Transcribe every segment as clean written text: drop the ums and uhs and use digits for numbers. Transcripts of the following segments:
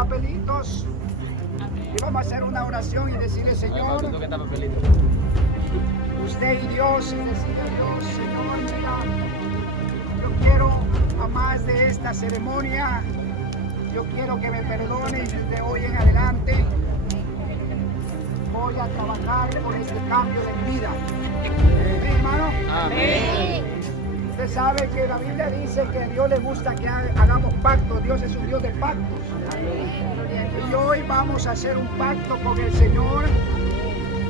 papelitos y vamos a hacer una oración y decirle, Señor, usted y Dios, y decirle a Dios, Señor, mira, yo quiero a más de esta ceremonia, yo quiero que me perdone y de hoy en adelante voy a trabajar por este cambio de mi vida. ¿Amén, hermano? Amén. Usted sabe que la Biblia dice que a Dios le gusta que hagamos pactos. Dios es un Dios de pactos. Y hoy vamos a hacer un pacto con el Señor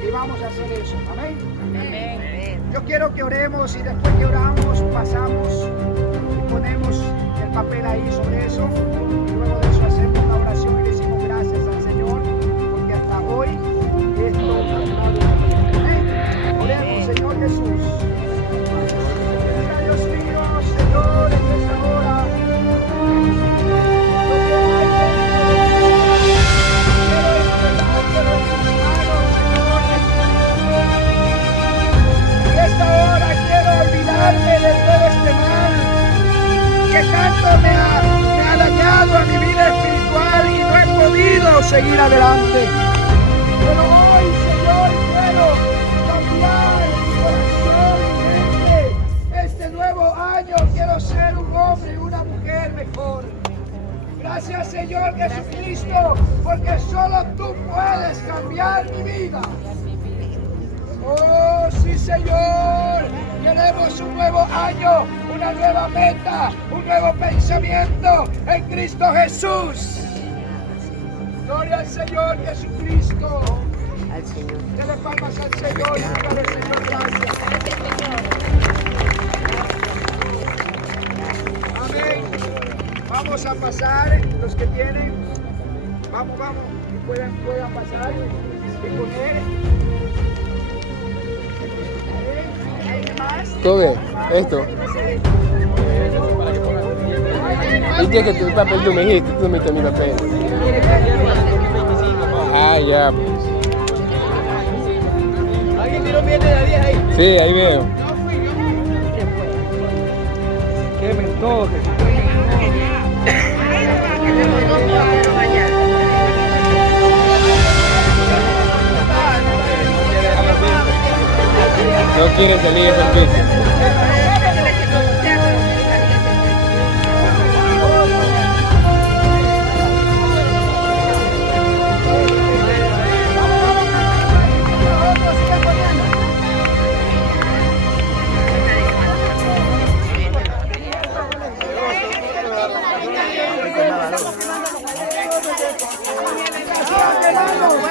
y vamos a hacer eso. Amén. Amén. Yo quiero que oremos y después que oramos pasamos y ponemos el papel ahí sobre eso. Y luego de eso hacemos una oración y le decimos gracias al Señor porque hasta hoy esto ha dado. Amén. Oremos, Señor Jesús. Dios mío, Señor, en esta hora. Y esta hora quiero olvidarme de todo este mal que tanto me ha dañado a mi vida espiritual y no he podido seguir adelante. Pero hoy, Señor, quiero cambiar mi corazón y mente. Este nuevo año quiero ser un hombre y una mujer mejor. Gracias, Señor Jesucristo, porque solo tú puedes cambiar mi vida. Oh, sí, Señor. Queremos un nuevo año, una nueva meta, un nuevo pensamiento en Cristo Jesús. Gloria al Señor Jesucristo. Al Señor. Dele palmas al Señor y dígale, Señor, gracias. Amén. Vamos a pasar, los que tienen, vamos, puedan pasar y poner. ¿Hay más? Todo bien, esto. Y ya que tu papel tú me dijiste, tú me diste mi papel. Ah, ya, pues. ¿Alguien tiró billete de 10 ahí? Sí, ahí veo. Quemen todo, que se No quiere salir de servicio. Hermano,